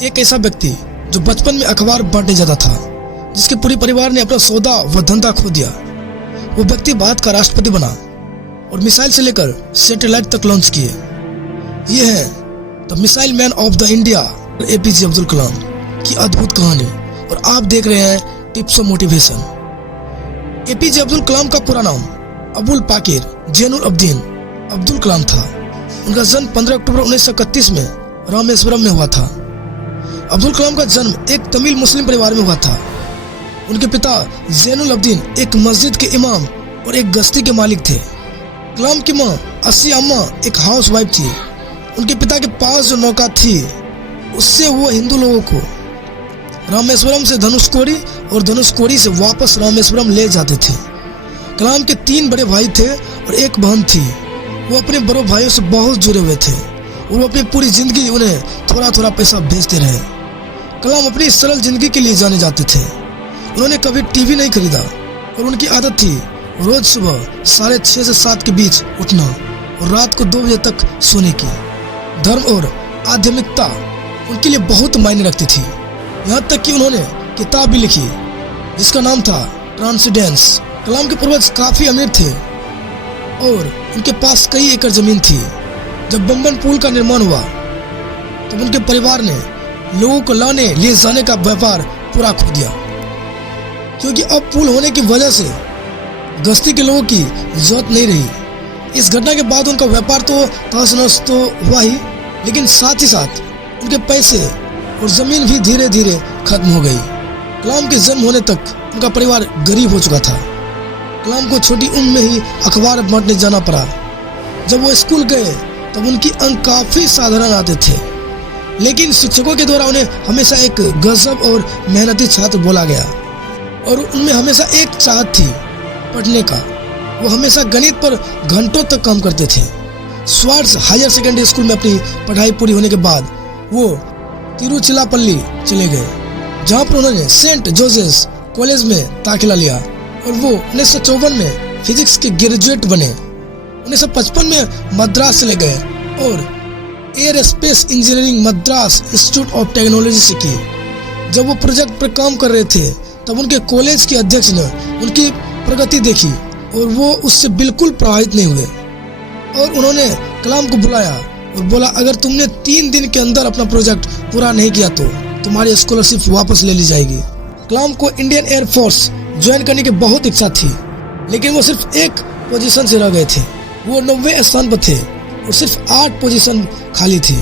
एक ऐसा व्यक्ति जो बचपन में अखबार बांटने जाता था, जिसके पूरे परिवार ने अपना सौदा व धंधा खो दिया। वो व्यक्ति भारत का राष्ट्रपति बना और मिसाइल से लेकर सैटेलाइट तक लॉन्च किए। ये है the missile man of the India APJ Abdul Kalam की अद्भुत कहानी, और आप देख रहे हैं tips of motivation. APJ Abdul Kalam का पूरा नाम अबुल पाकिर जैनुल अब्दीन अब्दुल कलाम था। उनका जन्म 15 अक्टूबर 1931 में रामेश्वरम में हुआ था। अब्दुल कलाम का जन्म एक तमिल मुस्लिम परिवार में हुआ था। उनके पिता जैनुल अब्दीन एक मस्जिद के इमाम और एक गश्ती के मालिक थे। कलाम की मां अस्सी अम्मा एक हाउस वाइफ थी। उनके पिता के पास जो नौका थी, उससे वो हिंदू लोगों को रामेश्वरम से धनुषकोडी और धनुषकोडी से वापस रामेश्वरम ले जाते थे। कलाम के 3 बड़े भाई थे और एक बहन थी। वो अपने बड़ों भाइयों से बहुत जुड़े हुए थे और वो अपनी पूरी जिंदगी उन्हें थोड़ा थोड़ा पैसा भेजते रहे। कलाम अपनी सरल जिंदगी के लिए जाने जाते थे। उन्होंने कभी टीवी नहीं खरीदा और उनकी आदत थी रोज सुबह 6:30 से 7 के बीच उठना और रात को 2 बजे तक सोने की। धर्म और आध्यात्मिकता उनके लिए बहुत मायने रखती थी। यहाँ तक कि उन्होंने किताब भी लिखी जिसका नाम था ट्रांसेंडेंस। कलाम के पूर्वज काफी अमीर थे और उनके पास कई एकड़ जमीन थी। जब बम्बन पुल का निर्माण हुआ तब उनके परिवार ने लोगों को लाने ले जाने का व्यापार पूरा खो दिया, क्योंकि अब पुल होने की वजह से गश्ती के लोगों की जरूरत नहीं रही। इस घटना के बाद उनका व्यापार तो तहस नहस तो हुआ ही, लेकिन साथ ही साथ उनके पैसे और जमीन भी धीरे धीरे खत्म हो गई। कलाम के जन्म होने तक उनका परिवार गरीब हो चुका था। कलाम को छोटी उम्र में ही अखबार बांटने जाना पड़ा। जब वो स्कूल गए तब उनकी अंक काफी साधारण आते थे, लेकिन शिक्षकों के द्वारा उन्हें हमेशा एक गजब और मेहनती छात्र बोला गया और उनमें हमेशा एक चाहत थी पढ़ने का। वो हमेशा गणित पर घंटों तक काम करते थे। स्वार्ट्स हायर सेकेंडरी स्कूल में अपनी पढ़ाई पूरी होने के बाद वो तिरुचिरापल्ली चले गए, जहाँ पर उन्होंने सेंट जोसेफ कॉलेज में दाखिला लिया और वो 1954 में फिजिक्स के ग्रेजुएट बने। 1955 में मद्रास चले गए और air space engineering Madras institute of technology से की। जब वो प्रोजेक्ट पर काम कर रहे थे तब उनके कॉलेज के अध्यक्ष ने उनकी प्रगति देखी और वो उससे बिल्कुल प्रभावित नहीं हुए और उन्होंने कलाम को बुलाया और बोला, अगर तुमने 3 दिन के अंदर अपना प्रोजेक्ट पूरा नहीं किया तो तुम्हारी स्कॉलरशिप वापस ले ली जाएगी। कलाम को इंडियन एयर फोर्स ज्वाइन करने की बहुत इच्छा थी, लेकिन वो सिर्फ एक पोजीशन से रह गए थे। वो 90वें स्थान पर थे और सिर्फ 8 पोजीशन खाली थी।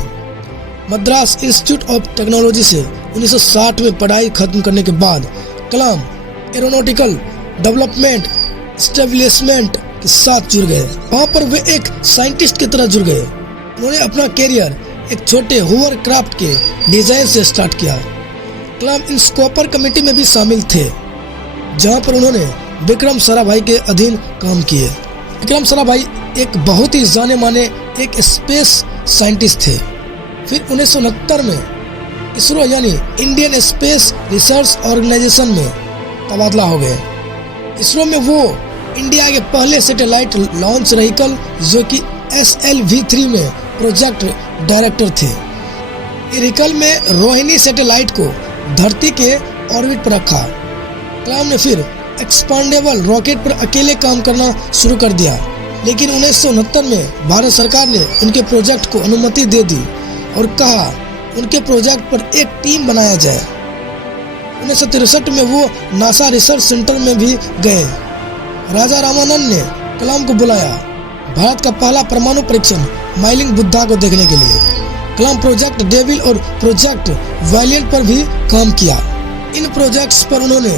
मद्रास इंस्टीट्यूट ऑफ टेक्नोलॉजी से 1960 में पढ़ाई खत्म करने के बाद कलाम एरोनॉटिकल डेवलपमेंट एस्टेब्लिशमेंट के साथ जुड़ गए। वहाँ पर वे एक साइंटिस्ट की तरह जुड़ गए। उन्होंने अपना कैरियर एक छोटे होवरक्राफ्ट के डिजाइन से स्टार्ट किया। कलाम इन स्कोपर कमेटी में भी शामिल थे, जहाँ पर उन्होंने विक्रम साराभाई के अधीन काम किए। विक्रम साराभाई एक बहुत ही जाने माने एक स्पेस साइंटिस्ट थे। फिर 1969 में इसरो यानी इंडियन स्पेस रिसर्च ऑर्गेनाइजेशन में तबादला हो गए। इसरो में वो इंडिया के पहले सैटेलाइट लॉन्च व्हीकल जो कि SLV-3 में प्रोजेक्ट डायरेक्टर थे। व्हीकल में रोहिणी सैटेलाइट को धरती के ऑर्बिट पर रखा। कलाम ने फिर एक्सपांडेबल रॉकेट पर अकेले काम करना शुरू कर दिया, लेकिन 1969 में भारत सरकार ने उनके प्रोजेक्ट को अनुमति दे दी और कहा उनके प्रोजेक्ट पर एक टीम बनाया जाए। 1963 में वो नासा रिसर्च सेंटर में भी गए। राजा रामानंद ने कलाम को बुलाया भारत का पहला परमाणु परीक्षण माइलिंग बुद्धा को देखने के लिए। कलाम प्रोजेक्ट डेविल और प्रोजेक्ट वायलेंट पर भी काम किया। इन प्रोजेक्ट्स पर उन्होंने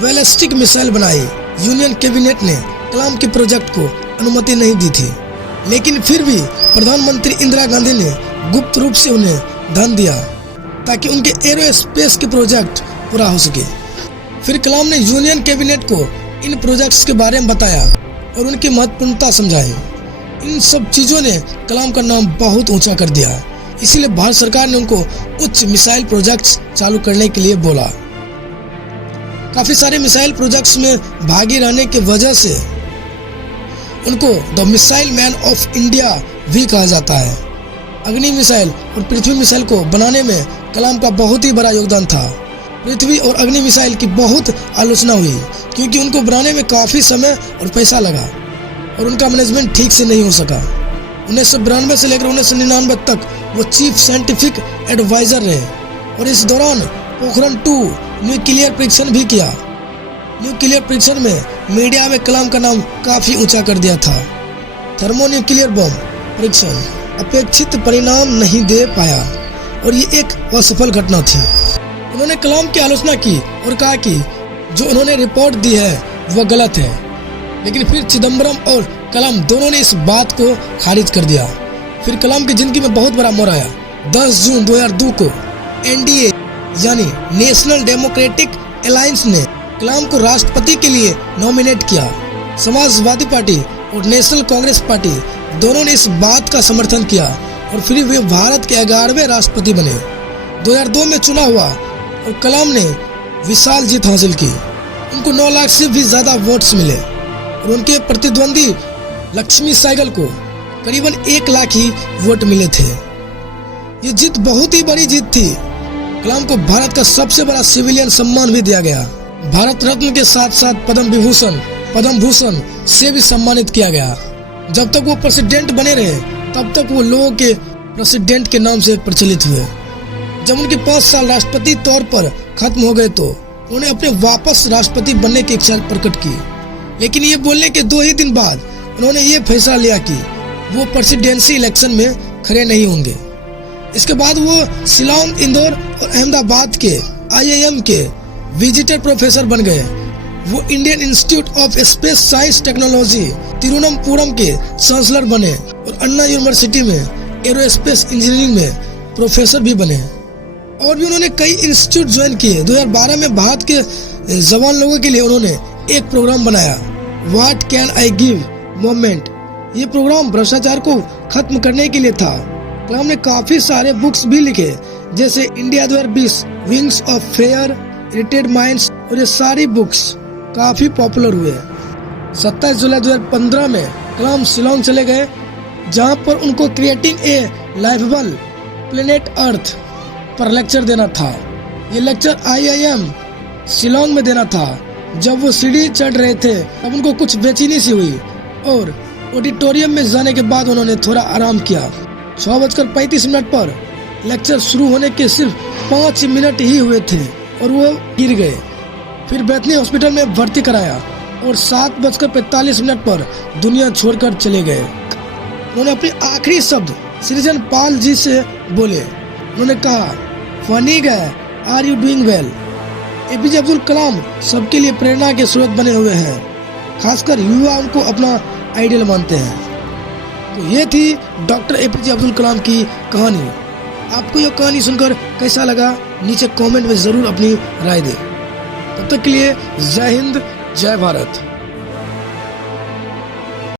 बैलिस्टिक मिसाइल बनाई। यूनियन कैबिनेट ने कलाम के प्रोजेक्ट को अनुमति नहीं दी थी, लेकिन फिर भी प्रधानमंत्री इंदिरा गांधी ने गुप्त रूप से उन्हें धन दिया ताकि उनके एरोस्पेस के प्रोजेक्ट पूरा हो सके। फिर कलाम ने यूनियन कैबिनेट को इन प्रोजेक्ट्स के बारे में बताया और उनकी महत्वपूर्णता समझाई। इन सब चीज़ों ने कलाम का नाम बहुत ऊंचा कर दिया, इसीलिए भारत सरकार ने उनको उच्च मिसाइल प्रोजेक्ट्स चालू करने के लिए बोला। काफ़ी सारे मिसाइल प्रोजेक्ट्स में भागी रहने की वजह से उनको the missile man of India भी कहा जाता है। अग्नि मिसाइल और पृथ्वी मिसाइल को बनाने में कलाम का बहुत ही बड़ा योगदान था। पृथ्वी और अग्नि मिसाइल की बहुत आलोचना हुई क्योंकि उनको बनाने में काफ़ी समय और पैसा लगा और उनका मैनेजमेंट ठीक से नहीं हो सका। 1992 से लेकर 1999 तक वो चीफ साइंटिफिक एडवाइजर रहे और इस दौरान पोखरण 2 न्यूक्लियर परीक्षण भी किया। न्यूक्लियर परीक्षण में मीडिया में कलाम का नाम काफ़ी ऊंचा कर दिया था। थर्मोन्यूक्लियर बम परीक्षण अपेक्षित परिणाम नहीं दे पाया और ये एक असफल घटना थी। उन्होंने कलाम की आलोचना की और कहा कि जो उन्होंने रिपोर्ट दी है वह गलत है, लेकिन फिर चिदम्बरम और कलाम दोनों ने इस बात को खारिज कर दिया। फिर कलाम की जिंदगी में बहुत बड़ा मोड़ आया। 10 जून 2002 को एनडीए यानी नेशनल डेमोक्रेटिक अलायंस ने कलाम को राष्ट्रपति के लिए नॉमिनेट किया। समाजवादी पार्टी और नेशनल कांग्रेस पार्टी दोनों ने इस बात का समर्थन किया और फिर वे भारत के 11वें राष्ट्रपति बने। 2002 में चुनाव हुआ और कलाम ने विशाल जीत हासिल की। उनको 9 लाख से भी ज्यादा वोट्स मिले और उनके प्रतिद्वंदी लक्ष्मी सहगल को करीबन 1 लाख ही वोट मिले थे। ये जीत बहुत ही बड़ी जीत थी। कलाम को भारत का सबसे बड़ा सिविलियन सम्मान भी दिया गया। भारत रत्न के साथ साथ पद्म भूषण से भी सम्मानित किया गया। जब तक वो प्रेसिडेंट बने रहे तब तक वो लोगों के प्रेसिडेंट के नाम से प्रचलित हुए। जब उनके 5 साल राष्ट्रपति तौर पर खत्म हो गए तो उन्होंने अपने वापस राष्ट्रपति बनने की इच्छा प्रकट की, लेकिन ये बोलने के 2 ही दिन बाद उन्होंने ये फैसला लिया कि वो प्रेसिडेंसी इलेक्शन में खड़े नहीं होंगे। इसके बाद वो शिलांग, इंदौर और अहमदाबाद के IIM के विजिटर प्रोफेसर बन गए। वो Indian institute of space science technology Thiruvananthapuram के चांसलर बने और अन्ना यूनिवर्सिटी में एरोस्पेस इंजीनियरिंग में प्रोफेसर भी बने। और भी उन्होंने कई इंस्टीट्यूट ज्वाइन किए। 2012 में भारत के जवान लोगों के लिए उन्होंने एक प्रोग्राम बनाया, what can I give movement. ये प्रोग्राम भ्रष्टाचार को खत्म करने के लिए था। कलाम ने काफी सारे बुक्स भी लिखे जैसे India 2020, wings of fair, aerated minds, और ये सारी बुक्स काफी पॉपुलर हुए। 27 जुलाई 2015 में कलाम शिलांग चले गए जहां पर उनको क्रिएटिंग ए लाइवेबल प्लेनेट अर्थ पर लेक्चर देना था। ये लेक्चर IIM शिलांग में देना था। जब वो सीढ़ी चढ़ रहे थे तब उनको कुछ बेचैनी सी हुई और ऑडिटोरियम में जाने के बाद उन्होंने थोड़ा आराम किया। 6:35 पर लेक्चर शुरू होने के सिर्फ 5 मिनट ही हुए थे और वो गिर गए। फिर बैथनी हॉस्पिटल में भर्ती कराया और 7:45 पर दुनिया छोड़कर चले गए। उन्होंने अपने आखिरी शब्द सृजन पाल जी से बोले। उन्होंने कहा, funny guy, are you doing well. APJ Abdul Kalam सबके लिए प्रेरणा के स्रोत बने हुए हैं, खासकर युवा उनको अपना आइडियल मानते हैं। तो ये थी डॉक्टर APJ अब्दुल कलाम की कहानी। आपको यह कहानी सुनकर कैसा लगा नीचे कमेंट में जरूर अपनी राय दें। तब तक के लिए जय हिंद, जय भारत।